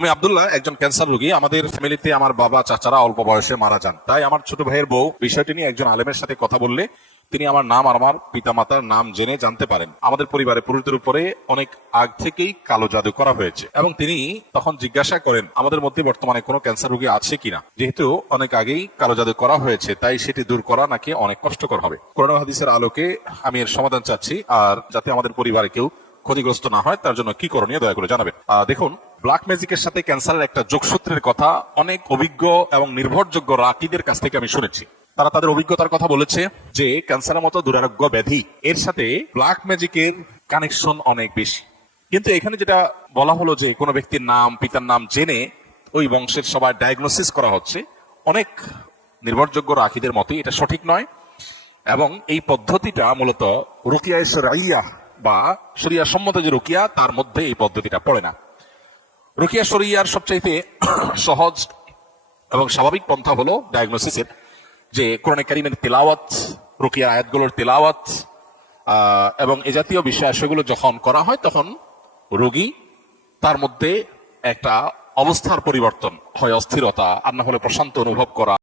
আমি আব্দুল্লাহ, একজন ক্যান্সার রোগী। আমাদের ফ্যামিলিতে আমার বাবা চাচারা অল্প বয়সে মারা যান। তাই আমার ছোট ভাইয়ের বউ বিষয়টি নিয়ে একজন আলেমের সাথে কথা বললে তিনি আমার নাম আর আমার পিতামাতার নাম জেনে জানতে পারেন আমাদের পরিবারে পুরুষদের উপরে অনেক আগ থেকেই কালো জাদু করা হয়েছে, এবং তিনি তখন জিজ্ঞাসা করেন আমাদের মধ্যে বর্তমানে কোনো ক্যান্সার রোগী আছে কিনা। যেহেতু অনেক আগেই কালো জাদু করা হয়েছে, তাই সেটি দূর করা নাকি অনেক কষ্টকর হবে। কোরআন হাদিসের আলোকে আমি এর সমাধান চাচ্ছি, আর যাতে আমাদের পরিবারে কেউ ক্ষতিগ্রস্ত না হয় তার জন্য কি করণীয় দয়া করে জানাবেন। দেখুন, ব্ল্যাক ম্যাজিকের সাথে ক্যান্সারের একটা যোগসূত্রের কথা অনেক অভিজ্ঞ এবং নির্ভরযোগ্য রাকিদের কাছ থেকে আমি শুনেছি। তারা তাদের অভিজ্ঞতার কথা বলেছে যে ক্যান্সারের মতো দুরারোগ্য ব্যাধি এর সাথে ব্ল্যাক ম্যাজিকের কানেকশন অনেক বেশি। কিন্তু এখানে যেটা বলা হলো যে কোনো ব্যক্তির নাম পিতার নাম জেনে ওই বংশের সবাই ডায়াগনোসিস করা হচ্ছে, অনেক নির্ভরযোগ্য রাকিদের মতই এটা সঠিক নয়। এবং এই পদ্ধতিটা মূলত রুকিয়া শরঈয়া বা শরিয়া সম্মত যে রুকিয়া, তার মধ্যে এই পদ্ধতিটা পড়ে না। রুকিয়া শরিয়ার সবচাইতে সহজ এবং স্বাভাবিক পন্থা হলো ডায়াগনোসিসের, যে কোরআনে কারীমের তেলাওয়াত, রুকিয়া আয়াতগুলোর তেলাওয়াত এবং এ জাতীয় বিষয় সেগুলো যখন করা হয় তখন রোগী তার মধ্যে একটা অবস্থার পরিবর্তন হয়, অস্থিরতা আর না হলে প্রশান্ত অনুভব করা।